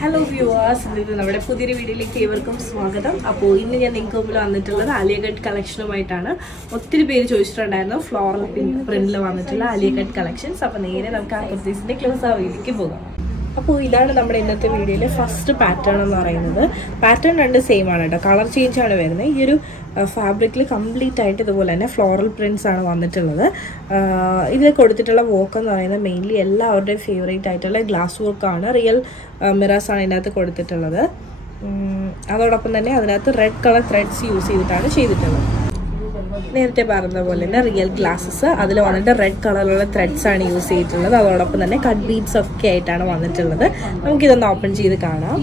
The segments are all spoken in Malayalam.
ഹലോ വ്യൂവേഴ്സ്, ഇത് നമ്മുടെ പുതിയൊരു വീഡിയോയിലേക്ക് ഏവർക്കും സ്വാഗതം. അപ്പോൾ ഇന്ന് ഞാൻ നിങ്ങൾക്ക് മുമ്പിൽ വന്നിട്ടുള്ളത് ആലിയ കട്ട് കളക്ഷനുമായിട്ടാണ്. ഒത്തിരി പേര് ചോദിച്ചിട്ടുണ്ടായിരുന്നു ഫ്ലോറൽ പ്രിന്റിൽ വന്നിട്ടുള്ള ആലിയ കട്ട് കളക്ഷൻസ്. അപ്പോൾ നേരെ നമുക്ക് ആ കുർത്തീസിൻ്റെ ക്ലോസ് ആവിലേക്ക് പോകാം. അപ്പോൾ ഇതാണ് നമ്മുടെ ഇന്നത്തെ വീഡിയോയിലെ ഫസ്റ്റ് പാറ്റേൺ എന്ന് പറയുന്നത്. പാറ്റേൺ രണ്ട് സെയിം ആണ് കേട്ടോ, കളർ ചേഞ്ച് ആണ് വരുന്നത്. ഈ ഒരു ഫാബ്രിക്കിൽ കംപ്ലീറ്റ് ആയിട്ട് ഇതുപോലെ തന്നെ ഫ്ലോറൽ പ്രിൻറ്റ്സ് ആണ് വന്നിട്ടുള്ളത്. ഇതിൽ കൊടുത്തിട്ടുള്ള വർക്ക് എന്ന് പറയുന്നത് മെയിൻലി എല്ലാവരുടെയും ഫേവറേറ്റ് ആയിട്ടുള്ള ഗ്ലാസ് വർക്കാണ്. റിയൽ മിറേഴ്സ് ആണ് ഇതിനകത്ത് കൊടുത്തിട്ടുള്ളത്. അതോടൊപ്പം തന്നെ അതിനകത്ത് റെഡ് കളർ ത്രെഡ്സ് യൂസ് ചെയ്തിട്ടാണ് ചെയ്തിട്ടുള്ളത്. നേരത്തെ പറഞ്ഞ പോലെ തന്നെ റിയൽ ഗ്ലാസസ്, അതിൽ വന്നിട്ട് റെഡ് കളറിലുള്ള ത്രെഡ്സ് ആണ് യൂസ് ചെയ്തിട്ടുള്ളത്. അതോടൊപ്പം തന്നെ കട്ട് ബീഡ്സ് ഒക്കെ ആയിട്ടാണ് വന്നിട്ടുള്ളത്. നമുക്കിതൊന്ന് ഓപ്പൺ ചെയ്ത് കാണാം.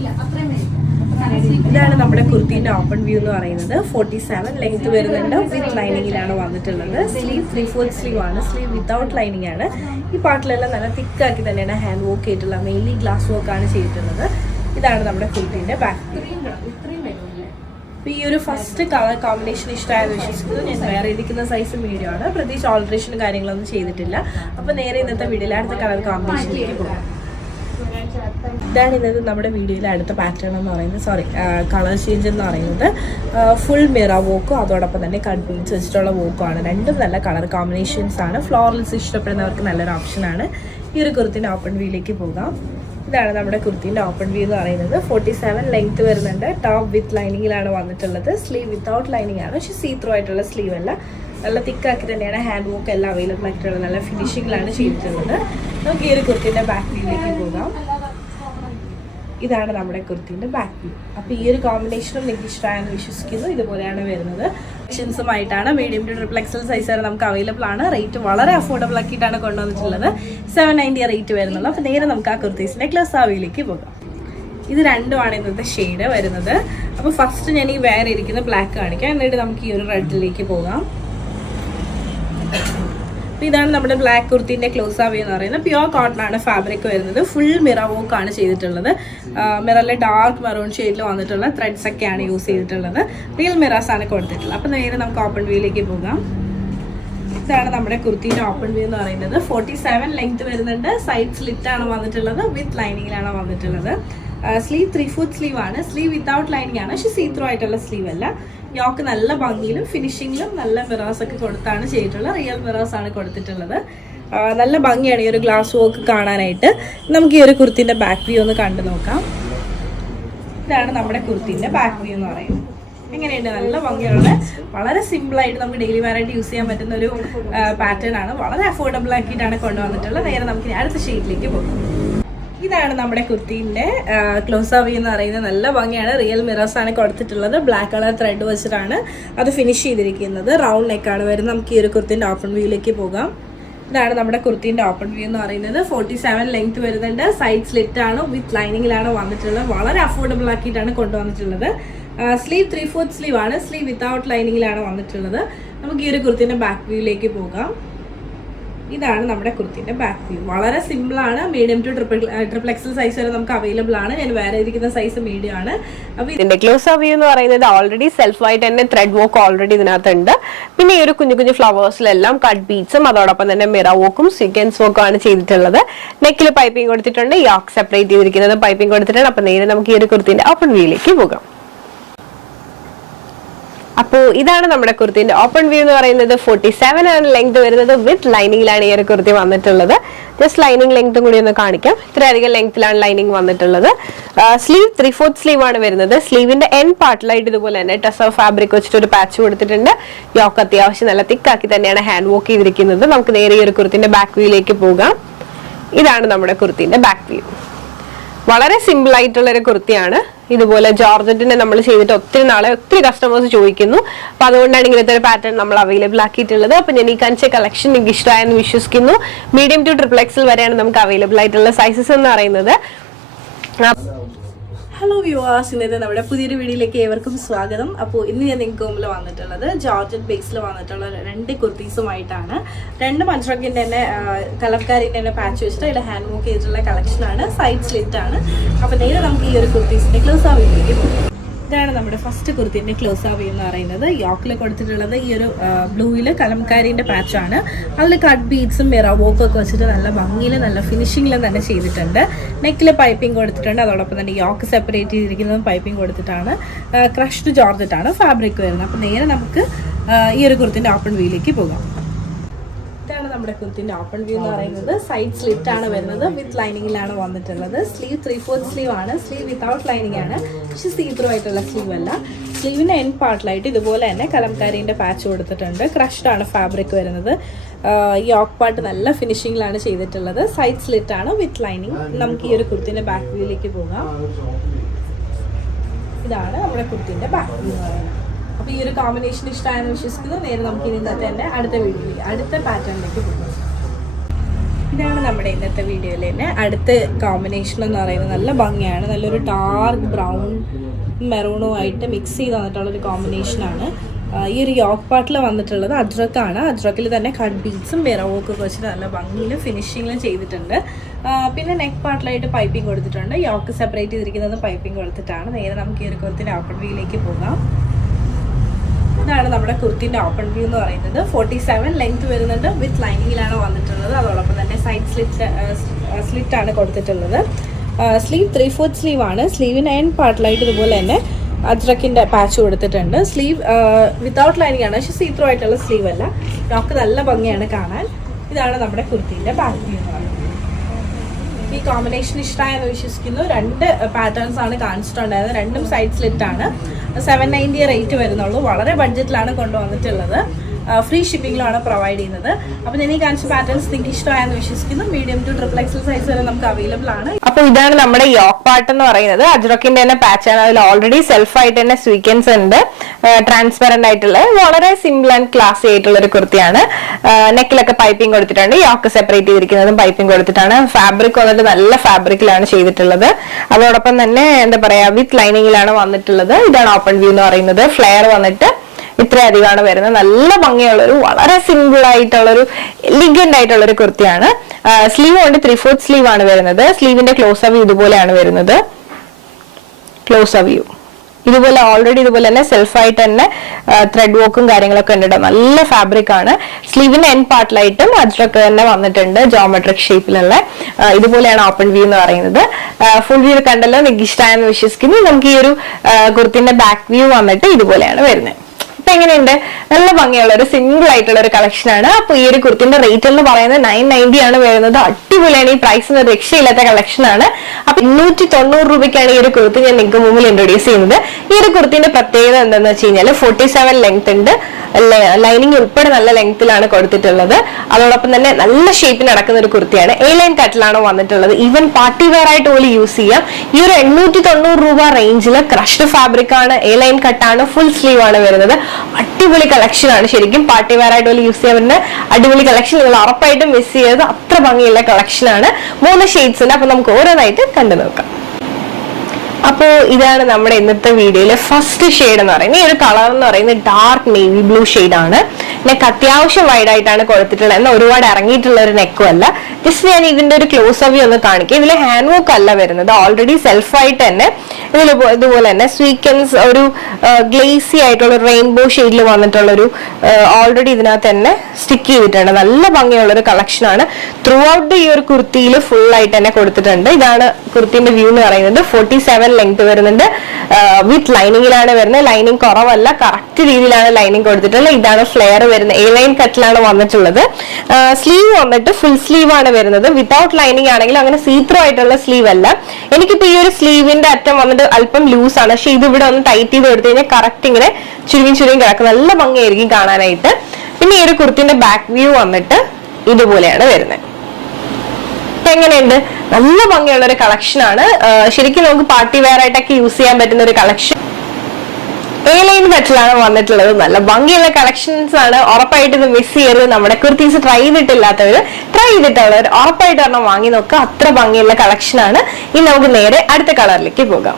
ഇതാണ് നമ്മുടെ കുർത്തീൻ്റെ ഓപ്പൺ വ്യൂ എന്ന് പറയുന്നത്. 47 ലെങ്ത് വരുന്നുണ്ട്. വിത്ത് ലൈനിങ്ങിലാണ് വന്നിട്ടുള്ളത്. സ്ലീവ് 3/4 സ്ലീവ് ആണ്. സ്ലീവ് വിത്തൗട്ട് ലൈനിങ് ആണ്. ഈ പാർട്ടിലെല്ലാം നല്ല തിക്കാക്കി തന്നെയാണ് ഹാൻഡ് വർക്ക് ചെയ്തിട്ടുള്ള മെയിൻലി ഗ്ലാസ് വർക്കാണ് ചെയ്തിട്ടുള്ളത്. ഇതാണ് നമ്മുടെ കുർത്തീൻ്റെ ബാക്ക് വ്യൂ. അപ്പോൾ ഈ ഒരു ഫസ്റ്റ് കളർ കോമ്പിനേഷൻ ഇഷ്ടമായെന്ന് വിശ്വസിക്കുന്നത്. ഞാൻ വേറെ ഇരിക്കുന്ന സൈസ് മീഡിയം ആണ്. പ്രത്യേകിച്ച് ഓൾട്രേഷൻ കാര്യങ്ങളൊന്നും ചെയ്തിട്ടില്ല. അപ്പോൾ നേരെ ഇന്നത്തെ വീഡിയോയിൽ അടുത്ത കളർ കോമ്പിനേഷനിലേക്ക് പോകാം. ഇതാണ് ഇന്നത്തെ നമ്മുടെ വീഡിയോയിലെ അടുത്ത പാറ്റേൺ എന്ന് പറയുന്നത്, കളർ ചേഞ്ച് എന്ന് പറയുന്നത്. ഫുൾ മിറർ വോക്കും അതോടൊപ്പം തന്നെ കട്ട് ബീഡ്സ് വെച്ചിട്ടുള്ള വോക്കുമാണ്. രണ്ടും നല്ല കളർ കോമ്പിനേഷൻസ് ആണ്. ഫ്ലോറൽസ് ഇഷ്ടപ്പെടുന്നവർക്ക് നല്ലൊരു ഓപ്ഷനാണ്. ഈ ഒരു കുർത്തിൻ്റെ ഓപ്പൺ വ്യൂയിലേക്ക് പോകാം. ഇതാണ് നമ്മുടെ കുർത്തീൻ്റെ ഓപ്പൺ വ്യൂ എന്ന് പറയുന്നത്. 47 ലെങ്ത് വരുന്നുണ്ട്. ടോപ്പ് വിത്ത് ലൈനിങ്ങിലാണ് വന്നിട്ടുള്ളത്. സ്ലീവ് വിത്തൗട്ട് ലൈനിങ് ആണ്. പക്ഷേ സീ ത്രൂ ആയിട്ടുള്ള സ്ലീവ് അല്ല. നല്ല തിക്കാക്കി തന്നെയാണ് ഹാൻഡ് വർക്ക് എല്ലാം അവൈലബിൾ ആയിട്ടുള്ളത്. നല്ല ഫിനിഷിങ്ങിലാണ് ചെയ്തിട്ടുള്ളത്. നമുക്ക് ഈ ഒരു കുർത്തീൻ്റെ ബാക്ക് വ്യൂയിലേക്ക് പോകാം. ഇതാണ് നമ്മുടെ കുർത്തീൻ്റെ ബാക്ക് വ്യൂ. അപ്പോൾ ഈ ഒരു കോമ്പിനേഷനും നിങ്ങൾക്ക് ഇഷ്ടമായെന്ന് വിശ്വസിക്കുന്നു. ഇതുപോലെയാണ് വരുന്നത്. കളക്ഷൻസുമായിട്ടാണ്. Medium to triple excel size വരെ നമുക്ക് അവൈലബിൾ ആണ്. റേറ്റ് വളരെ അഫോർഡബിൾ ആക്കിയിട്ടാണ് കൊണ്ടുവന്നിട്ടുള്ളത്. 790 റേറ്റ് വരുന്നുള്ളൂ. അപ്പോൾ നേരെ നമുക്ക് ആ കുർത്തീസിൻ്റെ ക്ലോസ് ആവിയിലേക്ക് പോകാം. ഇത് രണ്ടുമാണ് ഇന്നത്തെ ഷെയ്ഡ് വരുന്നത്. അപ്പോൾ ഫസ്റ്റ് ഞാൻ ഈ വേറെ ഇരിക്കുന്ന ബ്ലാക്ക് കാണിക്കാം. എന്നിട്ട് നമുക്ക് ഈ ഒരു റെഡിലേക്ക് പോകാം. ഇതാണ് നമ്മുടെ ബ്ലാക്ക് കുർത്തീൻ്റെ ക്ലോസ് ആവി എന്ന് പറയുന്നത്. പ്യുവർ കോട്ടൺ ആണ് ഫാബ്രിക് വരുന്നത്. ഫുൾ മിറർ വർക്ക് ആണ് ചെയ്തിട്ടുള്ളത്. മിററിലെ ഡാർക്ക് മെറൂൺ ഷെയ്ഡിൽ വന്നിട്ടുള്ള ത്രെഡ്സ് ഒക്കെയാണ് യൂസ് ചെയ്തിട്ടുള്ളത്. റിയൽ മിറേഴ്സ് ആണ് കൊടുത്തിട്ടുള്ളത്. അപ്പോൾ നേരെ നമുക്ക് ഓപ്പൺ വ്യൂയിലേക്ക് പോകാം. ഇതാണ് നമ്മുടെ കുർത്തീൻ്റെ ഓപ്പൺ വ്യൂ എന്ന് പറയുന്നത്. 47 ലെങ്ത് വരുന്നുണ്ട്. സൈഡ് സ്ലിറ്റ് ആണ് വന്നിട്ടുള്ളത്. വിത്ത് ലൈനിങ്ങിലാണ് വന്നിട്ടുള്ളത്. സ്ലീവ് 3/4 സ്ലീവ് ആണ്. സ്ലീവ് വിത്തൗട്ട് ലൈനിങ് ആണ്. പക്ഷേ സീ ത്രൂ ആയിട്ടുള്ള സ്ലീവ് അല്ല. യോക്ക് നല്ല ഭംഗിയിലും ഫിനിഷിങ്ങിലും നല്ല മിറേഴ്സ് ഒക്കെ കൊടുത്താണ് ചെയ്തിട്ടുള്ളത്. റിയൽ മിറേഴ്സ് ആണ് കൊടുത്തിട്ടുള്ളത്. നല്ല ഭംഗിയാണ് ഈ ഒരു ഗ്ലാസ് വർക്ക് കാണാനായിട്ട്. നമുക്ക് ഈ ഒരു കുർത്തീൻ്റെ ബാക്ക് വ്യൂ ഒന്ന് കണ്ടു നോക്കാം. ഇതാണ് നമ്മുടെ കുർത്തീൻ്റെ ബാക്ക് വ്യൂ എന്ന് പറയുന്നത്. എങ്ങനെയുണ്ട്? നല്ല ഭംഗിയുള്ള, വളരെ സിമ്പിളായിട്ട് നമുക്ക് ഡെയിലി വെയറായിട്ട് യൂസ് ചെയ്യാൻ പറ്റുന്ന ഒരു പാറ്റേൺ ആണ്. വളരെ അഫോർഡബിൾ ആക്കിയിട്ടാണ് കൊണ്ടുവന്നിട്ടുള്ളത്. നേരെ നമുക്ക് അടുത്ത ഷെയ്ഡിലേക്ക് പോകാം. ഇതാണ് നമ്മുടെ കുർത്തീൻ്റെ ക്ലോസ് ആവി എന്ന് പറയുന്നത്. നല്ല ഭംഗിയാണ്. റിയൽ മിറേഴ്സ് ആണ് കൊടുത്തിട്ടുള്ളത്. ബ്ലാക്ക് കളർ ത്രെഡ് വെച്ചിട്ടാണ് അത് ഫിനിഷ് ചെയ്തിരിക്കുന്നത്. റൗണ്ട് നെക്കാണ് വരുന്നത്. നമുക്ക് ഈ ഒരു കുർത്തീൻ്റെ ഓപ്പൺ വ്യൂയിലേക്ക് പോകാം. ഇതാണ് നമ്മുടെ കുർത്തീൻ്റെ ഓപ്പൺ വ്യൂ എന്ന് പറയുന്നത്. 47 ലെങ്ത് വരുന്നുണ്ട്. സൈഡ് സ്ലിറ്റ് ആണ്. വിത്ത് ലൈനിങ്ങിലാണ് വന്നിട്ടുള്ളത്. വളരെ അഫോർഡബിൾ ആക്കിയിട്ടാണ് കൊണ്ടുവന്നിട്ടുള്ളത്. സ്ലീവ് 3/4 സ്ലീവ് ആണ്. സ്ലീവ് വിത്തൗട്ട് ലൈനിങ്ങിലാണ് വന്നിട്ടുള്ളത്. നമുക്ക് ഈ ഒരു കുർത്തീൻ്റെ ബാക്ക് വ്യൂയിലേക്ക് പോകാം. ഇതാണ് നമ്മുടെ കുർത്തീൻ്റെ ബാക്ക് വ്യൂ. വളരെ സിമ്പിളാണ്. Medium to triple excel size വരെ നമുക്ക് അവൈലബിൾ ആണ്. ഞാൻ വേറെ ഇരിക്കുന്ന സൈസ് മീഡിയം ആണ്. അപ്പോൾ ഇതിന്റെ ക്ലോസ് വ്യൂ എന്ന് പറയുന്നത് ഓൾറെഡി സെൽഫായിട്ട് തന്നെ ത്രെഡ് വർക്ക് ഓൾറെഡി ഇതിനകത്തുണ്ട്. പിന്നെ ഈ ഒരു കുഞ്ഞു കുഞ്ഞു ഫ്ലവേഴ്സിലെല്ലാം കട്ട് ബീഡ്സും അതോടൊപ്പം തന്നെ മിറർ വർക്കും സീക്വൻസ് വർക്കും ആണ് ചെയ്തിട്ടുള്ളത്. നെക്കിൽ പൈപ്പിംഗ് കൊടുത്തിട്ടുണ്ട്. യോക്ക് സെപ്പറേറ്റ് ചെയ്തിരിക്കുന്നത് പൈപ്പിംഗ് കൊടുത്തിട്ടുണ്ട്. അപ്പോൾ നേരെ നമുക്ക് ഈ ഒരു കുർത്തീൻ്റെ ഓപ്പൺ വ്യൂയിലേക്ക് പോകാം. അപ്പോൾ ഇതാണ് നമ്മുടെ കുർത്തീൻ്റെ ഓപ്പൺ വ്യൂ എന്ന് പറയുന്നത്. 47 ആണ് ലെങ്ത് വരുന്നത്. വിത്ത് ലൈനിങ്ങിലാണ് ഈ ഒരു കുർത്തി വന്നിട്ടുള്ളത്. ജസ്റ്റ് ലൈനിങ് ലെങ്ത്തും കൂടി ഒന്ന് കാണിക്കാം. ഇത്രയധികം ലെങ്ത്തിലാണ് ലൈനിങ് വന്നിട്ടുള്ളത്. സ്ലീവ് 3/4 സ്ലീവ് ആണ് വരുന്നത്. സ്ലീവിന്റെ എൻഡ് പാർട്ടിലായിട്ട് ഇതുപോലെ തന്നെ ടസർ ഫാബ്രിക് വെച്ചിട്ട് ഒരു പാച്ച് കൊടുത്തിട്ടുണ്ട്. യോക്ക് അത്യാവശ്യം നല്ല തിക്കാക്കി തന്നെയാണ് ഹാൻഡ് വർക്ക് ചെയ്തിരിക്കുന്നത്. നമുക്ക് നേരെ ഈ ഒരു കുർത്തിന്റെ ബാക്ക് വ്യൂയിലേക്ക് പോകാം. ഇതാണ് നമ്മുടെ കുർത്തിന്റെ ബാക്ക് വ്യൂ. വളരെ സിമ്പിൾ ആയിട്ടുള്ള ഒരു കുർത്തിയാണ്. ഇതുപോലെ ജോർജറ്റിനെ നമ്മൾ ചെയ്തിട്ട് ഒത്തിരി കസ്റ്റമേഴ്സ് ചോദിക്കുന്നു. അപ്പൊ അതുകൊണ്ടാണ് ഇങ്ങനത്തെ ഒരു പാറ്റേൺ നമ്മൾ അവൈലബിൾ ആക്കിയിട്ടുള്ളത്. അപ്പൊ ഞാൻ ഈ കാണിച്ച കളക്ഷൻ നിങ്ങൾക്ക് ഇഷ്ടമായെന്ന് വിശ്വസിക്കുന്നു. മീഡിയം ടു ട്രിപ്പിൾ എക്സൽ വരെയാണ് നമുക്ക് അവൈലബിൾ ആയിട്ടുള്ള സൈസസ് എന്ന് പറയുന്നത്. ഹലോ വ്യൂവേഴ്സ്, ഇന്നത്തെ നമ്മുടെ പുതിയൊരു വീഡിയോയിലേക്ക് ഏവർക്കും സ്വാഗതം. അപ്പോൾ ഇന്ന് ഞാൻ നിങ്ങൾക്ക് മുമ്പിൽ വന്നിട്ടുള്ളത് ജോർജറ്റ് ബേസിൽ വന്നിട്ടുള്ള രണ്ട് കുർത്തീസുമായിട്ടാണ്. രണ്ട് മൺസ്ട്രക്കിൻ്റെ തന്നെ കലർക്കാരിൻ്റെ തന്നെ പാച്ച് വെച്ചിട്ട് അതിൽ ഹാൻഡ് വർക്ക് ചെയ്തിട്ടുള്ള കളക്ഷനാണ്. സൈഡ് സ്ലിറ്റ് ആണ്. അപ്പോൾ നേരെ നമുക്ക് ഈ ഒരു കുർത്തീസിൻ്റെ ക്ലോസ് ആ വീഡിയോയിലേക്ക് പോകും. ഇതാണ് നമ്മുടെ ഫസ്റ്റ് കുർത്തിന്റെ ക്ലോസ് വ്യൂ എന്ന് പറയുന്നത്. യോക്കിൽ കൊടുത്തിട്ടുള്ളത് ഈ ഒരു ബ്ലൂവിൽ കലംകാരിന്റെ പാച്ചാണ്. അതിൽ കട്ട് ബീഡ്സും മിറർ വർക്കും ഒക്കെ വെച്ചിട്ട് നല്ല ഭംഗിയിൽ നല്ല ഫിനിഷിങ്ങിലും തന്നെ ചെയ്തിട്ടുണ്ട്. നെക്കിൽ പൈപ്പിംഗ് കൊടുത്തിട്ടുണ്ട്. അതോടൊപ്പം തന്നെ യോക്ക് സെപ്പറേറ്റ് ചെയ്തിരിക്കുന്നതും പൈപ്പിംഗ് കൊടുത്തിട്ടാണ്. ക്രഷ്ഡ് ജോർജറ്റാണ് ഫാബ്രിക് വരുന്നത്. അപ്പോൾ നേരെ നമുക്ക് ഈ ഒരു കുർത്തിന്റെ ഓപ്പൺ വ്യൂയിലേക്ക് പോകാം. ഇതാണ് നമ്മുടെ കുർത്തിന്റെ ഓപ്പൺ വ്യൂ എന്ന് പറയുന്നത്. സൈഡ് സ്ലിറ്റ് ആണ് വരുന്നത്. വിത്ത് ലൈനിങ്ങിലാണ് വന്നിട്ടുള്ളത്. സ്ലീവ് 3/4 സ്ലീവ് ആണ്. സ്ലീവ് വിത്തൗട്ട് ലൈനിങ് ആണ്, പക്ഷെ സീ ത്രൂ ആയിട്ടുള്ള സ്ലീവ് അല്ല. സ്ലീവിന്റെ എൻഡ് പാർട്ടിലായിട്ട് ഇതുപോലെ തന്നെ കലംകാരിന്റെ പാച്ച് കൊടുത്തിട്ടുണ്ട്. ക്രഷ്ഡ് ആണ് ഫാബ്രിക് വരുന്നത്. യോക്ക് പാർട്ട് നല്ല ഫിനിഷിങ്ങിലാണ് ചെയ്തിട്ടുള്ളത്. സൈഡ് സ്ലിറ്റ് ആണ് വിത്ത് ലൈനിങ്. നമുക്ക് ഈ ഒരു കുർത്തിന്റെ ബാക്ക് വ്യൂയിലേക്ക് പോകാം. ഇതാണ് നമ്മുടെ കുർത്തിന്റെ ബാക്ക് വ്യൂ എന്ന് പറയുന്നത്. അപ്പോൾ ഈ ഒരു കോമ്പിനേഷൻ ഇഷ്ടമായെന്ന് വിശ്വസിക്കുന്നു. നേരെ നമുക്ക് ഇന്നത്തെ തന്നെ അടുത്ത പാറ്റേണിലേക്ക് പോകും. ഇതാണ് നമ്മുടെ ഇന്നത്തെ വീഡിയോയിൽ തന്നെ അടുത്ത കോമ്പിനേഷൻ എന്ന് പറയുന്നത്. നല്ല ഭംഗിയാണ്. നല്ലൊരു ഡാർക്ക് ബ്രൗൺ മെറൂണും ആയിട്ട് മിക്സ് ചെയ്ത് വന്നിട്ടുള്ളൊരു കോമ്പിനേഷനാണ്. ഈ ഒരു യോക്ക് പാർട്ടിൽ വന്നിട്ടുള്ളത് അജ്രക്കാണ്. അജ്രക്കിൽ തന്നെ കട്ട് ബീഡ്സും മിറർ വർക്കും വെച്ചിട്ട് നല്ല ഭംഗിയിലും ഫിനിഷിങ്ങിലും ചെയ്തിട്ടുണ്ട്. പിന്നെ നെക്ക് പാർട്ടിലായിട്ട് പൈപ്പിംഗ് കൊടുത്തിട്ടുണ്ട്. യോക്ക് സെപ്പറേറ്റ് ചെയ്തിരിക്കുന്നതും പൈപ്പിംഗ് കൊടുത്തിട്ടാണ്. നേരെ നമുക്ക് ഈ ഒരു കുർത്തിന്റെ ഓപ്പൺ വ്യൂയിലേക്ക് പോകാം. ഇതാണ് നമ്മുടെ കുർത്തിന്റെ ഓപ്പൺ വ്യൂ എന്ന് പറയുന്നത്. 47 ലെങ്ത് വരുന്നുണ്ട്. വിത്ത് ലൈനിങ്ങിലാണ് വന്നിട്ടുള്ളത്. അതോടൊപ്പം തന്നെ സൈഡ് സ്ലിറ്റ് ആണ് കൊടുത്തിട്ടുള്ളത്. സ്ലീവ് 3/4 സ്ലീവ് ആണ്. സ്ലീവിന് എൻഡ് പാർട്ടിലായിട്ട് ഇതുപോലെ തന്നെ അജ്രക്കിന്റെ പാച്ച് കൊടുത്തിട്ടുണ്ട്. സ്ലീവ് വിത്തൗട്ട് ലൈനിങ് ആണ്, പക്ഷെ സീ ത്രൂ ആയിട്ടുള്ള സ്ലീവ് അല്ല. നമുക്ക് നല്ല ഭംഗിയാണ് കാണാൻ. ഇതാണ് നമ്മുടെ കുർത്തിന്റെ ബാക്ക് വ്യൂ എന്ന് പറയുന്നത്. ഈ കോമ്പിനേഷൻ ഇഷ്ടമായെന്ന് വിശ്വസിക്കുന്നു. 2 പാറ്റേൺസ് ആണ് കാണിച്ചിട്ടുണ്ടായിരുന്നത്. രണ്ടും സൈഡ് സ്ലിറ്റ് ആണ്. 790 റേറ്റ് വരുന്നുള്ളൂ. വളരെ ബഡ്ജറ്റിലാണ് കൊണ്ടുവന്നിട്ടുള്ളത്. ഫ്രീ ഷിപ്പിങ്ങിലാണ് പ്രൊവൈഡ് ചെയ്യുന്നത്. അപ്പോൾ ഞാൻ ഈ കാണിച്ച പാറ്റേൺസ് നിങ്ങൾക്ക് ഇഷ്ടമായെന്ന് വിശ്വസിക്കുന്നു. മീഡിയം ടു XXL സൈസ് വരെ നമുക്ക് അവൈലബിൾ ആണ്. അപ്പോൾ ഇതാണ് നമ്മുടെ യോക്ക് പാർട്ട് എന്ന് പറയുന്നത്. അജ്രക്കിന്റെ തന്നെ പാച്ച് ആണ്. അതിൽ ഓൾറെഡി സെൽഫ് ആയിട്ട് തന്നെ സ്വീക്കൻസ് ഉണ്ട്. ട്രാൻസ്പെറന്റ് ആയിട്ടുള്ള വളരെ സിമ്പിൾ ആൻഡ് ക്ലാസി ആയിട്ടുള്ള ഒരു കുർത്തിയാണ്. നെക്കിലൊക്കെ പൈപ്പിംഗ് കൊടുത്തിട്ടുണ്ട്. യോക്ക് സെപ്പറേറ്റ് ചെയ്തിരിക്കുന്നതും പൈപ്പിംഗ് കൊടുത്തിട്ടാണ്. ഫാബ്രിക് വന്നിട്ട് നല്ല ഫാബ്രിക്കിലാണ് ചെയ്തിട്ടുള്ളത്. അതോടൊപ്പം തന്നെ എന്താ പറയാ വിത്ത് ലൈനിങ്ങിലാണ് വന്നിട്ടുള്ളത്. ഇതാണ് ഓപ്പൺ വ്യൂ എന്ന് പറയുന്നത്. ഫ്ലെയർ വന്നിട്ട് ഇത്രയധികമാണ് വരുന്നത്. നല്ല ഭംഗിയുള്ളൊരു വളരെ സിമ്പിൾ ആയിട്ടുള്ളൊരു എലിഗന്റ് ആയിട്ടുള്ളൊരു കുർത്തിയാണ്. സ്ലീവ് കൊണ്ട് 3/4 സ്ലീവ് ആണ് വരുന്നത്. സ്ലീവിന്റെ ക്ലോസ് വ്യൂ ഇതുപോലെയാണ് വരുന്നത്. ക്ലോസ് വ്യൂ ഇതുപോലെ ഓൾറെഡി ഇതുപോലെ തന്നെ സെൽഫായിട്ട് തന്നെ ത്രെഡ് വർക്കും കാര്യങ്ങളൊക്കെ ഉണ്ട്. നല്ല ഫാബ്രിക് ആണ്. സ്ലീവിന്റെ എൻഡ് പാർട്ടിലായിട്ടും അജ്രക്ക് തന്നെ വന്നിട്ടുണ്ട്. ജോമെട്രിക് ഷേപ്പിലുള്ള ഇതുപോലെയാണ് ഓപ്പൺ വ്യൂ എന്ന് പറയുന്നത്. ഫുൾ വ്യൂ കണ്ടല്ലോ, നിങ്ങൾക്ക് ഇഷ്ടമായെന്ന് വിശ്വസിക്കുന്നു. നമുക്ക് ഈ ഒരു കുർത്തിന്റെ ബാക്ക് വ്യൂ വന്നിട്ട് ഇതുപോലെയാണ് വരുന്നത്. ഇപ്പൊ എങ്ങനെയുണ്ട്? നല്ല ഭംഗിയുള്ള ഒരു സിംഗിൾ ആയിട്ടുള്ള ഒരു കളക്ഷൻ ആണ്. അപ്പൊ ഈ ഒരു കുർത്തിന്റെ റേറ്റ് എന്ന് പറയുന്നത് 990 ആണ് വരുന്നത്. അടിപൊളിയാണ്. ഈ പ്രൈസിന് രക്ഷയില്ലാത്ത കളക്ഷൻ ആണ്. അപ്പൊ 290 രൂപയ്ക്കാണ് ഈ ഒരു കുർത്തി ഞാൻ നിങ്ങൾക്ക് മുമ്പിൽ ഇൻട്രൊഡ്യൂസ് ചെയ്യുന്നത്. ഈ ഒരു കുർത്തിന്റെ പ്രത്യേകത എന്താണെന്ന് വെച്ച് കഴിഞ്ഞാൽ 47 ലെങ്ത് ഉണ്ട്. ലൈനിങ് ഉൾപ്പെടെ നല്ല ലെങ്ത്തിലാണ് കൊടുത്തിട്ടുള്ളത്. അതോടൊപ്പം തന്നെ നല്ല ഷേപ്പിന് നടക്കുന്ന ഒരു കുർത്തിയാണ്. A-ലൈൻ കട്ടിലാണ് വന്നിട്ടുള്ളത്. ഈവൻ പാർട്ടി വെയർ ആയിട്ട് പോലും യൂസ് ചെയ്യാം. ഈ ഒരു 890 രൂപ റേഞ്ചിൽ ക്രഷ്ഡ് ഫാബ്രിക് ആണ്. A-ലൈൻ കട്ടാണ്. ഫുൾ സ്ലീവ് ആണ് വരുന്നത്. അടിപൊളി കളക്ഷൻ ആണ്. ശരിക്കും പാർട്ടി വെയർ ആയിട്ട് പോലും യൂസ് ചെയ്യാൻ പറ്റുന്ന അടിപൊളി കളക്ഷൻ. നിങ്ങൾ ഉറപ്പായിട്ടും മിസ് ചെയ്തത്. അത്ര ഭംഗിയുള്ള കളക്ഷൻ ആണ്. 3 ഷെയ്ഡ്സ് ഉണ്ട്. അപ്പൊ നമുക്ക് ഓരോന്നായിട്ട് കണ്ടു നോക്കാം. അപ്പോൾ ഇതാണ് നമ്മുടെ ഇന്നത്തെ വീഡിയോയിലെ ഫസ്റ്റ് ഷെയ്ഡ് എന്ന് പറയുന്നത്. ഈ ഒരു കളർ എന്ന് പറയുന്നത് ഡാർക്ക് നേവി ബ്ലൂ ഷെയ്ഡ് ആണ്. നെക്ക് അത്യാവശ്യം വൈഡ് ആയിട്ടാണ് കൊടുത്തിട്ടുള്ളത്. എന്നാൽ ഒരുപാട് ഇറങ്ങിയിട്ടുള്ള ഒരു നെക്കും അല്ല. ജസ്റ്റ് ഞാൻ ഇതിന്റെ ഒരു ക്ലോസ് വ്യൂ ഒന്ന് കാണിക്കുക. ഇതിൽ ഹാൻഡ് വർക്ക് അല്ല വരുന്നത്. ഓൾറെഡി സെൽഫായിട്ട് തന്നെ ഇതിൽ ഇതുപോലെ തന്നെ സ്വീക്കൻസ് ഒരു ഗ്ലേസി ആയിട്ടുള്ള റെയിൻബോ ഷെയ്ഡിൽ വന്നിട്ടുള്ള ഒരു ഓൾറെഡി ഇതിനകത്ത് തന്നെ സ്റ്റിക്ക് ചെയ്തിട്ടുണ്ട്. നല്ല ഭംഗിയുള്ള ഒരു കളക്ഷൻ ആണ്. ത്രൂ ഔട്ട് ഈ ഒരു കുർത്തിയിൽ ഫുൾ ആയിട്ട് തന്നെ കൊടുത്തിട്ടുണ്ട്. ഇതാണ് കുർത്തിന്റെ വ്യൂ എന്ന് പറയുന്നത്. 47 ലെങ്ത് വരുന്നുണ്ട്. വിത്ത് ലൈനിങ്ങിലാണ് വരുന്നത്. ലൈനിങ് കുറവല്ല, കറക്റ്റ് രീതിയിലാണ് ലൈനിങ് കൊടുത്തിട്ടുള്ളത്. ഇതാണ് ഫ്ലെയർ വരുന്നത്. A-ലൈൻ കട്ടിലാണ് വന്നിട്ടുള്ളത്. സ്ലീവ് വന്നിട്ട് ഫുൾ സ്ലീവ് ആണ് വരുന്നത്. വിത്തൗട്ട് ലൈനിങ് ആണെങ്കിൽ അങ്ങനെ സീത്രോ ആയിട്ടുള്ള സ്ലീവ് അല്ല. എനിക്കിപ്പോ ഈ ഒരു സ്ലീവിന്റെ അറ്റം വന്നിട്ട് അല്പം ലൂസ് ആണ്. പക്ഷെ ഇതിവിടെ ഒന്ന് ടൈറ്റ് ചെയ്ത് കൊടുത്തു കഴിഞ്ഞാൽ കറക്റ്റ് ഇങ്ങനെ ചുരുങ്ങി കിടക്കും. നല്ല ഭംഗിയായിരിക്കും കാണാനായിട്ട്. പിന്നെ ഈ ഒരു കുർത്തിന്റെ ബാക്ക് വ്യൂ വന്നിട്ട് ഇതുപോലെയാണ് വരുന്നത്. എങ്ങനെയുണ്ട്? നല്ല ഭംഗിയുള്ള ഒരു കളക്ഷൻ ആണ്. ശരിക്കും നമുക്ക് പാർട്ടി വെയർ ആയിട്ടൊക്കെ യൂസ് ചെയ്യാൻ പറ്റുന്ന ഒരു കളക്ഷൻ. A-ലൈൻ കട്ടിലാണ് വന്നിട്ടുള്ളത്. നല്ല ഭംഗിയുള്ള കളക്ഷൻസ് ആണ്. ഉറപ്പായിട്ട് ഇത് മിസ് ചെയ്യരുത്. നമ്മുടെ കുർത്തീസ് ട്രൈ ചെയ്തിട്ടില്ലാത്തവര് ട്രൈ ചെയ്തിട്ടുള്ളവർ ഉറപ്പായിട്ട് ഒരെണ്ണം വാങ്ങി നോക്കുക. അത്ര ഭംഗിയുള്ള കളക്ഷൻ ആണ്. ഇനി നമുക്ക് നേരെ അടുത്ത കളറിലേക്ക് പോകാം.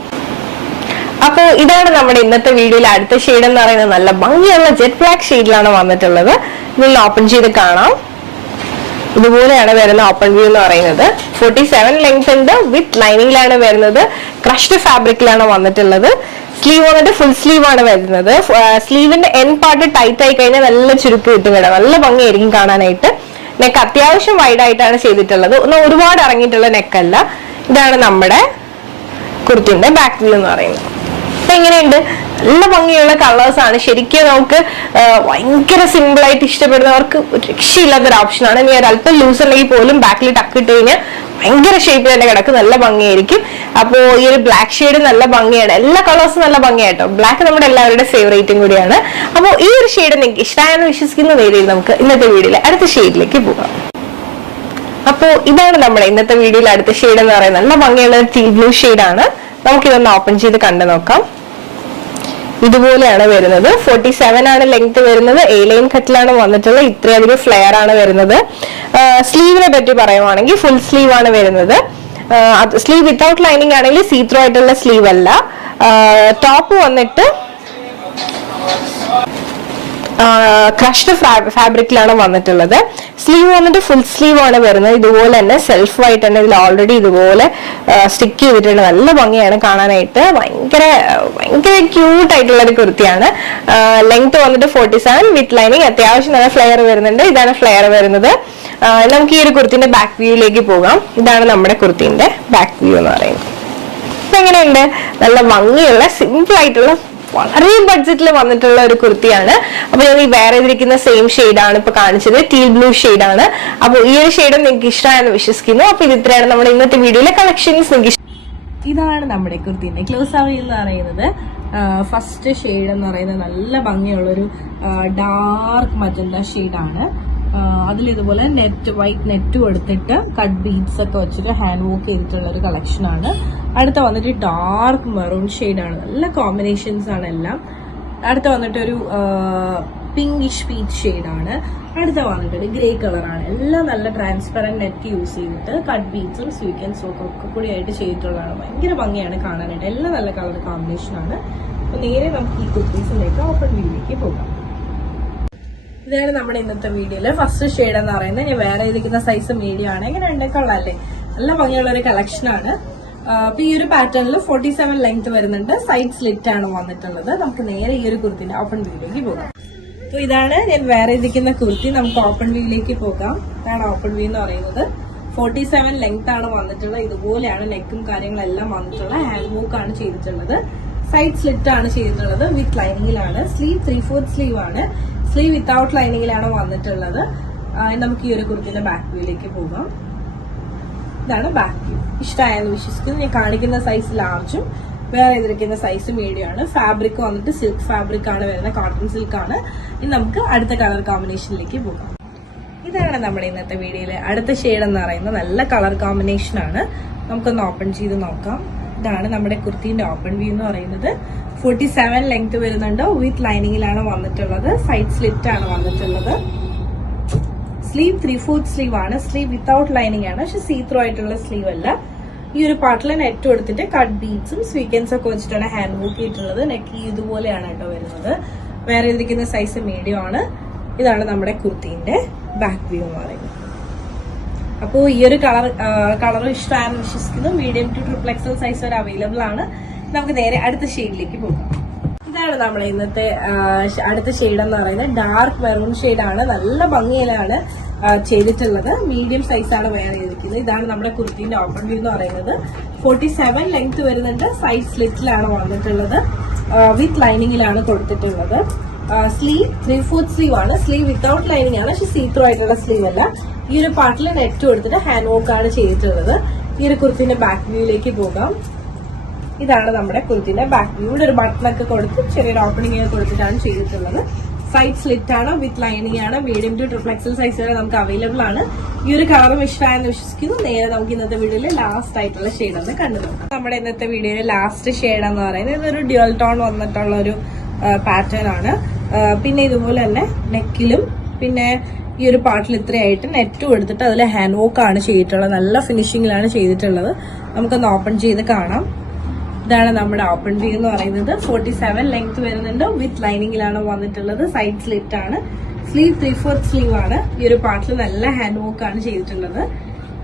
അപ്പൊ ഇതാണ് നമ്മുടെ ഇന്നത്തെ വീഡിയോയിലെ അടുത്ത ഷെയ്ഡ് എന്ന് പറയുന്നത്. നല്ല ഭംഗിയുള്ള ജെറ്റ് ബ്ലാക്ക് ഷെയ്ഡിലാണ് വന്നിട്ടുള്ളത്. ഇതിൽ ഓപ്പൺ ചെയ്ത് കാണാം. ഇതുപോലെയാണ് വരുന്ന ഓപ്പൺ വ്യൂ എന്ന് പറയുന്നത്. 47 ലെങ്ത് ഉണ്ട്. വിത്ത് ലൈനിങ്ങിലാണ് വരുന്നത്. ക്രഷ്ഡ് ഫാബ്രിക്കിലാണ് വന്നിട്ടുള്ളത്. സ്ലീവ് വന്നിട്ട് ഫുൾ സ്ലീവ് ആണ് വരുന്നത്. സ്ലീവിന്റെ എൻ പാർട്ട് ടൈറ്റ് ആയി കഴിഞ്ഞാൽ നല്ല ചുരുക്ക് കിട്ടും കേട്ടോ, നല്ല ഭംഗിയായിരിക്കും കാണാനായിട്ട്. നെക്ക് അത്യാവശ്യം വൈഡ് ആയിട്ടാണ് ചെയ്തിട്ടുള്ളത്, ഒന്നും ഒരുപാട് ഇറങ്ങിയിട്ടുള്ള നെക്കല്ല. ഇതാണ് നമ്മുടെ കുർത്തിന്റെ ബാക്ക് വ്യൂ എന്ന് പറയുന്നത്. അപ്പൊ എങ്ങനെയുണ്ട്? നല്ല ഭംഗിയുള്ള കളേഴ്സ് ആണ്. ശരിക്കും നമുക്ക് ഭയങ്കര സിമ്പിൾ ആയിട്ട് ഇഷ്ടപ്പെടുന്നവർക്ക് രക്ഷയില്ലാത്തൊരു ഓപ്ഷനാണ്. ഇനി ഒരല്പം ലൂസ് ഉണ്ടെങ്കിൽ പോലും ബാക്കിൽ ടക്ക് ഇട്ട് കഴിഞ്ഞാൽ ഭയങ്കര ഷേപ്പിൽ തന്നെ കിടക്കും, നല്ല ഭംഗിയായിരിക്കും. അപ്പോൾ ഈ ഒരു ബ്ലാക്ക് ഷെയ്ഡ് നല്ല ഭംഗിയാണ്, എല്ലാ കളേഴ്സും നല്ല ഭംഗിയായിട്ടോ. ബ്ലാക്ക് നമ്മുടെ എല്ലാവരുടെ ഫേവറേറ്റും കൂടിയാണ്. അപ്പോൾ ഈ ഒരു ഷെയ്ഡ് നിങ്ങൾക്ക് ഇഷ്ടമായെന്ന് വിശ്വസിക്കുന്ന രീതിയിൽ നമുക്ക് ഇന്നത്തെ വീഡിയോയിൽ അടുത്ത ഷെയ്ഡിലേക്ക് പോകാം. അപ്പോൾ ഇതാണ് നമ്മുടെ ഇന്നത്തെ വീഡിയോയിൽ അടുത്ത ഷെയ്ഡ് എന്ന് പറയുന്നത്. നല്ല ഭംഗിയുള്ള ടീൽ ബ്ലൂ ഷെയ്ഡാണ്. നമുക്കിതൊന്ന് ഓപ്പൺ ചെയ്ത് കണ്ടു നോക്കാം. ഇതുപോലെയാണ് വരുന്നത്. 47 ആണ് ലെങ്ത് വരുന്നത്. എ ലൈൻ കട്ടിലാണ് വന്നിട്ടുള്ളത്. ഇത്രയധികം ഫ്ലെയർ ആണ് വരുന്നത്. സ്ലീവിനെ പറ്റി പറയുവാണെങ്കിൽ ഫുൾ സ്ലീവ് ആണ് വരുന്നത്. സ്ലീവ് വിത്തൗട്ട് ലൈനിങ് ആണെങ്കിൽ സീത്രോ ആയിട്ടുള്ള സ്ലീവ് അല്ല. ടോപ്പ് വന്നിട്ട് ക്രഷ്ഡ് ഫാബ്രിക്കിലാണ് വന്നിട്ടുള്ളത്. സ്ലീവ് വന്നിട്ട് ഫുൾ സ്ലീവ് ആണ് വരുന്നത്. ഇതുപോലെ തന്നെ സെൽഫ് ആയിട്ട് തന്നെ ഇതിൽ ഓൾറെഡി ഇതുപോലെ സ്റ്റിക്ക് ചെയ്തിട്ടുണ്ട്. നല്ല ഭംഗിയാണ് കാണാനായിട്ട്. ഭയങ്കര ക്യൂട്ട് ആയിട്ടുള്ള ഒരു കുർത്തിയാണ്. ലെങ്ത് വന്നിട്ട് 47 വിത്ത് ലൈനിങ്. അത്യാവശ്യം നല്ല ഫ്ലെയർ വരുന്നുണ്ട്. ഇതാണ് ഫ്ലെയർ വരുന്നത്. നമുക്ക് ഈ ഒരു കുർത്തിന്റെ ബാക്ക് വ്യൂയിലേക്ക് പോകാം. ഇതാണ് നമ്മുടെ കുർത്തിന്റെ ബാക്ക് വ്യൂ എന്ന് പറയുന്നത്. അപ്പൊ എങ്ങനെയുണ്ട്? നല്ല ഭംഗിയുള്ള സിമ്പിൾ ആയിട്ടുള്ള വളരെ ബഡ്ജറ്റിൽ വന്നിട്ടുള്ള ഒരു കുർത്തിയാണ്. അപ്പൊ ഞാൻ ഈ വേറെ ചെയ്തിരിക്കുന്ന സെയിം ഷെയ്ഡാണ് ഇപ്പൊ കാണിച്ചത്, ടീൽ ബ്ലൂ ഷെയ്ഡാണ്. അപ്പോൾ ഈ ഒരു ഷെയ്ഡും നിങ്ങൾക്ക് ഇഷ്ടമായെന്ന് വിശ്വസിക്കുന്നു. അപ്പൊ ഇത് ഇത്രയാണ് നമ്മുടെ ഇന്നത്തെ വീഡിയോയിലെ കളക്ഷൻസ്. ഇതാണ് നമ്മുടെ കുർത്തിന്റെ ക്ലോസ് അവ എന്ന് പറയുന്നത്. ഫസ്റ്റ് ഷെയ്ഡ് എന്ന് പറയുന്നത് നല്ല ഭംഗിയുള്ളൊരു ഡാർക്ക് മജന്ത ഷെയ്ഡാണ്. അതിലിതുപോലെ വൈറ്റ് നെറ്റ് കൊടുത്തിട്ട് കട്ട് ബീഡ്സ് ഒക്കെ വെച്ചിട്ട് ഹാൻഡ് വർക്ക് ചെയ്തിട്ടുള്ള ഒരു കളക്ഷനാണ്. അടുത്ത വന്നിട്ട് ഡാർക്ക് മെറൂൺ ഷെയ്ഡാണ്. നല്ല കോമ്പിനേഷൻസ് ആണ് എല്ലാം. അടുത്ത വന്നിട്ട് ഒരു പിങ്കിഷ് പീച്ച് ഷെയ്ഡാണ്. അടുത്ത വന്നിട്ട് ഒരു ഗ്രേ കളറാണ്. എല്ലാം നല്ല ട്രാൻസ്പെറന്റ് നെറ്റ് യൂസ് ചെയ്തിട്ട് കട്ട് ബീഡ്സും സ്വീക്കൻസും ഒക്കെ കൂടി ആയിട്ട് ചെയ്തിട്ടുള്ളതാണ്. ഭയങ്കര ഭംഗിയാണ് കാണാനായിട്ട്. എല്ലാം നല്ല കളർ കോമ്പിനേഷനാണ്. അപ്പൊ നേരെ നമുക്ക് ഈ കുർത്തീസിലേക്ക് ഓപ്പൺ വ്യൂയിലേക്ക് പോകാം. ഇതാണ് നമ്മുടെ ഇന്നത്തെ വീഡിയോയില് ഫസ്റ്റ് ഷെയ്ഡ് എന്ന് പറയുന്നത്. ഞാൻ വേറെ ഇരിക്കുന്ന സൈസ് മീഡിയം ആണ്. എങ്ങനെ ഉണ്ട്? കൊള്ളാല്ലേ? നല്ല ഭംഗിയുള്ള ഒരു കളക്ഷൻ ആണ്. അപ്പൊ ഈ ഒരു പാറ്റേണിൽ 47 ലെങ്ത് വരുന്നുണ്ട്. സൈഡ് സ്ലിറ്റ് ആണ് വന്നിട്ടുള്ളത്. നമുക്ക് നേരെ ഈ ഒരു കുർത്തിന്റെ ഓപ്പൺ വ്യൂയിലേക്ക് പോകാം. അപ്പൊ ഇതാണ് ഞാൻ വേറെ ഇരിക്കുന്ന കുർത്തി. നമുക്ക് ഓപ്പൺ വ്യൂയിലേക്ക് പോകാം. ഇതാണ് ഓപ്പൺ വ്യൂ എന്ന് പറയുന്നത്. 47 ലെങ്ത് ആണ് വന്നിട്ടുള്ളത്. ഇതുപോലെയാണ് നെക്കും കാര്യങ്ങളെല്ലാം വന്നിട്ടുള്ളത്. ഹാൻഡ് വർക്ക് ആണ് ചെയ്തിട്ടുള്ളത്. സൈഡ് സ്ലിറ്റ് ആണ് ചെയ്തിട്ടുള്ളത്. വിത്ത് ലൈനിങ്ങിലാണ്. സ്ലീവ് 3/4 സ്ലീവ് ആണ്. സ്ലീവ് വിത്തൗട്ട് ലൈനിങ്ങിലാണ് വന്നിട്ടുള്ളത്. നമുക്ക് ഈ ഒരു കുർത്തിന്റെ ബാക്ക് വ്യൂയിലേക്ക് പോകാം. ഇതാണ് ബാക്ക് വ്യൂ. ഇഷ്ടമായെന്ന് വിശ്വസിക്കുന്നു. ഞാൻ കാണിക്കുന്ന സൈസ് ലാർജും വേറെ ഇതിരിക്കുന്ന സൈസ് മീഡിയം ആണ്. ഫാബ്രിക് വന്നിട്ട് സിൽക്ക് ഫാബ്രിക് ആണ് വരുന്നത്. കോട്ടൺ സിൽക്ക് ആണ്. ഇനി നമുക്ക് അടുത്ത കളർ കോമ്പിനേഷനിലേക്ക് പോകാം. ഇതാണ് നമ്മുടെ ഇന്നത്തെ വീഡിയോയിലെ അടുത്ത ഷെയ്ഡ് എന്ന് പറയുന്നത്. നല്ല കളർ കോമ്പിനേഷൻ ആണ്. നമുക്കൊന്ന് ഓപ്പൺ ചെയ്ത് നോക്കാം. ഇതാണ് നമ്മുടെ കുർത്തിന്റെ ഓപ്പൺ വ്യൂ എന്ന് പറയുന്നത്. 47 ലെങ്ത് വരുന്നുണ്ട്. വിത്ത് ലൈനിങ്ങിലാണ് വന്നിട്ടുള്ളത്. സൈഡ് സ്ലിറ്റ് ആണ് വന്നിട്ടുള്ളത്. സ്ലീവ് 3/4 സ്ലീവ് ആണ്. സ്ലീവ് വിത്തൗട്ട് ലൈനിങ് ആണ്. പക്ഷെ സീത്രോ ആയിട്ടുള്ള സ്ലീവ് അല്ല. ഈ ഒരു പാർട്ടിൽ നെറ്റ് കൊടുത്തിട്ട് കട്ട് ബീഡ്സും സ്വീക്കൻസ് ഒക്കെ വെച്ചിട്ടാണ് ഹാൻഡ് വർക്ക് ചെയ്തിട്ടുള്ളത്. നെക്ക് ഇതുപോലെയാണ് കേട്ടോ വരുന്നത്. വേറെ ഇരിക്കുന്ന സൈസ് മീഡിയം ആണ്. ഇതാണ് നമ്മുടെ കുർത്തിന്റെ ബാക്ക് വ്യൂ എന്ന് പറയുന്നത്. അപ്പോൾ ഈ ഒരു കളർ ഇഷ്ടമാണെന്ന് വിശ്വസിക്കുന്നു. മീഡിയം ടു XXL സൈസ് വരെ അവൈലബിൾ ആണ്. നമുക്ക് നേരെ അടുത്ത ഷെയ്ഡിലേക്ക് പോകാം. ഇതാണ് നമ്മുടെ ഇന്നത്തെ അടുത്ത ഷെയ്ഡ് എന്ന് പറയുന്നത്. ഡാർക്ക് മെറൂൺ ഷെയ്ഡാണ്. നല്ല ഭംഗിയിലാണ് ചെയ്തിട്ടുള്ളത്. മീഡിയം സൈസാണ് വേറെ ചെയ്തിരിക്കുന്നത്. ഇതാണ് നമ്മുടെ കുർത്തിന്റെ ഓപ്പൺ വ്യൂ എന്ന് പറയുന്നത്. 47 ലെങ്ത് വരുന്നുണ്ട്. സൈഡ് സ്ലിറ്റിലാണ് വന്നിട്ടുള്ളത്. വിത്ത് ലൈനിങ്ങിലാണ് കൊടുത്തിട്ടുള്ളത്. സ്ലീവ് 3/4 സ്ലീവ് ആണ്. സ്ലീവ് വിത്തൗട്ട് ലൈനിങ് ആണ്. പക്ഷെ സീത്രോ ആയിട്ടുള്ള സ്ലീവ് അല്ല. ഈ ഒരു പാർട്ടിൽ നെറ്റ് കൊടുത്തിട്ട് ഹാൻഡ് വർക്ക് ആണ് ചെയ്തിട്ടുള്ളത്. ഈ ഒരു കുർത്തിന്റെ ബാക്ക് വ്യൂയിലേക്ക് പോകാം. ഇതാണ് നമ്മുടെ കുർത്തിന്റെ ബാക്ക് വ്യൂ. ഇവിടെ ഒരു ബട്ടണൊക്കെ കൊടുത്ത് ചെറിയൊരു ഓപ്പണിംഗ് ഒക്കെ കൊടുത്തിട്ടാണ് ചെയ്തിട്ടുള്ളത്. സൈഡ് സ്ലിറ്റ് ആണ്. വിത്ത് ലൈനിങ് ആണ്. മീഡിയം ടു XXL സൈസ് വരെ നമുക്ക് അവൈലബിൾ ആണ്. ഈ ഒരു കളറും ഇഷ്ടമായെന്ന് വിശ്വസിക്കുന്നു. നേരെ നമുക്ക് ഇന്നത്തെ വീഡിയോയിലെ ലാസ്റ്റ് ആയിട്ടുള്ള ഷെയ്ഡ് ഒന്ന് കണ്ടു നോക്കാം. നമ്മുടെ ഇന്നത്തെ വീഡിയോയിലെ ലാസ്റ്റ് ഷെയ്ഡ് എന്ന് പറയുന്നത് ഇതൊരു ഡ്യുവൽ ടോൺ വന്നിട്ടുള്ള ഒരു പാറ്റേൺ ആണ്. പിന്നെ ഇതുപോലെ തന്നെ നെക്കിലും പിന്നെ ഈ ഒരു പാർട്ടിൽ ഇത്രയായിട്ട് നെറ്റ് കൊടുത്തിട്ട് അതിൽ ഹാൻഡ് വർക്ക് ആണ് ചെയ്തിട്ടുള്ളത്. നല്ല ഫിനിഷിങ്ങിലാണ് ചെയ്തിട്ടുള്ളത്. നമുക്കൊന്ന് ഓപ്പൺ ചെയ്ത് കാണാം. ഇതാണ് നമ്മുടെ ഓപ്പൺ വ്യൂ എന്ന് പറയുന്നത്. 47 ലെങ്ത് വരുന്നുണ്ട്. വിത്ത് ലൈനിങ്ങിലാണ് വന്നിട്ടുള്ളത്. സൈഡ് സ്ലിറ്റ് ആണ്. സ്ലീവ് 3/4 സ്ലീവ് ആണ്. ഈ ഒരു പാർട്ടിൽ നല്ല ഹാൻഡ് വർക്ക് ആണ് ചെയ്തിട്ടുള്ളത്.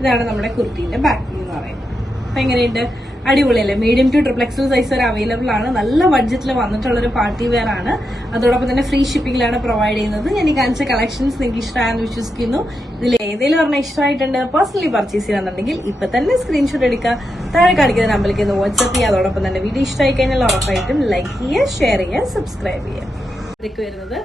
ഇതാണ് നമ്മുടെ കുർത്തിന്റെ ബാക്ക് വ്യൂ എന്ന് പറയുന്നത്. അപ്പൊ എങ്ങനെയുണ്ട്? അടിപൊളിയല്ലേ? Medium to triple excel size വരെ അവൈലബിൾ ആണ്. നല്ല ബഡ്ജറ്റിൽ വന്നിട്ടുള്ള ഒരു പാർട്ടി വെയർ ആണ്. അതോടൊപ്പം തന്നെ ഫ്രീ ഷിപ്പിംഗിലാണ് പ്രൊവൈഡ് ചെയ്യുന്നത്. ഞാൻ ഈ കാണിച്ച കളക്ഷൻസ് നിങ്ങൾക്ക് ഇഷ്ടമായെന്ന് വിശ്വസിക്കുന്നു. ഇതിൽ ഏതെങ്കിലും ഒരെണ്ണം ഇഷ്ടമായിട്ടുണ്ട്, പേഴ്സണലി പർച്ചേസ് ചെയ്യാന്നുണ്ടെങ്കിൽ ഇപ്പൊ തന്നെ സ്ക്രീൻഷോട്ട് എടുക്കുക, താഴെ കാണിക്കുന്ന നമ്പറിലേക്ക് ഒന്ന് വാട്സ്ആപ്പ് ചെയ്യുക. അതോടൊപ്പം തന്നെ വീഡിയോ ഇഷ്ടമായി കഴിഞ്ഞാൽ ഉറപ്പായിട്ടും ലൈക്ക് ചെയ്യുക, ഷെയർ ചെയ്യുക, സബ്സ്ക്രൈബ് ചെയ്യുക. ഇതൊക്കെ വരുന്നത്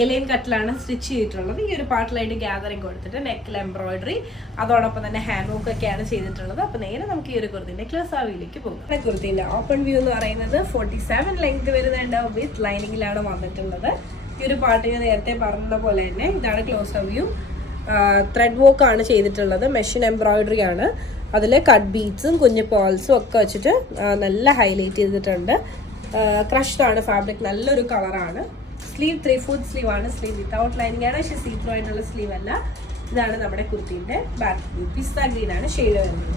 ഏലിയൻ കട്ടിലാണ് സ്റ്റിച്ച് ചെയ്തിട്ടുള്ളത്. ഈ ഒരു പാർട്ടിലായിട്ട് ഗ്യാതറിംഗ് കൊടുത്തിട്ട് നെക്കിൽ എംബ്രോയിഡറി, അതോടൊപ്പം തന്നെ ഹാൻഡ് വർക്ക് ഒക്കെയാണ് ചെയ്തിട്ടുള്ളത്. അപ്പൊ നേരെ നമുക്ക് ഈ ഒരു കുർത്തിന്റെ ക്ലോസ് ആവിയിലേക്ക് പോകും. കുർത്തിന്റെ ഓപ്പൺ വ്യൂ എന്ന് പറയുന്നത് 47 ലെങ്ത് വരുന്നുണ്ട്. വിത്ത് ലൈനിങ്ങിലാണ് വന്നിട്ടുള്ളത്. ഈ ഒരു പാർട്ട് ഞാൻ നേരത്തെ പറഞ്ഞ പോലെ തന്നെ ഇതാണ് ക്ലോസ് വ്യൂ. ത്രെഡ് വർക്ക് ആണ് ചെയ്തിട്ടുള്ളത്. മെഷീൻ എംബ്രോയിഡറി ആണ്. അതിൽ കട്ട് ബീഡ്സും കുഞ്ഞു പേൾസും ഒക്കെ വെച്ചിട്ട് നല്ല ഹൈലൈറ്റ് ചെയ്തിട്ടുണ്ട്. ക്രഷ്ഡ് ആണ് ഫാബ്രിക്, നല്ലൊരു കളറാണ്. സ്ലീവ് 3/4 സ്ലീവ് ആണ്. സ്ലീവ് വിത്തൗട്ട് ലൈനിങ് ആണ്, പക്ഷേ സീ ത്രൂ ആയിട്ടുള്ള സ്ലീവ് അല്ല. ഇതാണ് നമ്മുടെ കുർത്തിന്റെ ബാക്ക് വ്യൂ. പിസ്ത ഗ്രീൻ ആണ് ഷെയ്ഡ് വരുന്നത്.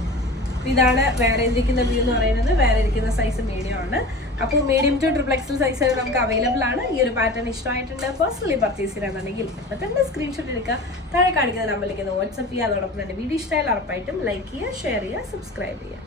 ഇതാണ് വേറെ ഇരിക്കുന്ന വ്യൂ എന്ന് പറയുന്നത്. വേറെ ഇരിക്കുന്ന സൈസ് മീഡിയം ആണ്. അപ്പോൾ medium to triple excel size നമുക്ക് അവൈലബിൾ ആണ്. ഈ ഒരു പാറ്റേൺ ഇഷ്ടമായിട്ടുണ്ട്, പേഴ്സണലി പർച്ചേസ് ചെയ്യാന്നുണ്ടെങ്കിൽ ഇപ്പൊ തന്നെ സ്ക്രീൻഷോട്ട് എടുക്കുക, താഴെ കാണിക്കുന്ന നമ്പറിലേക്ക് വാട്സ്ആപ്പ് ചെയ്യുക. അതോടൊപ്പം തന്നെ വീഡിയോ ഇഷ്ടമായാലും ഉറപ്പായിട്ടും ലൈക്ക് ചെയ്യുക, ഷെയർ ചെയ്യുക, സബ്സ്ക്രൈബ് ചെയ്യുക.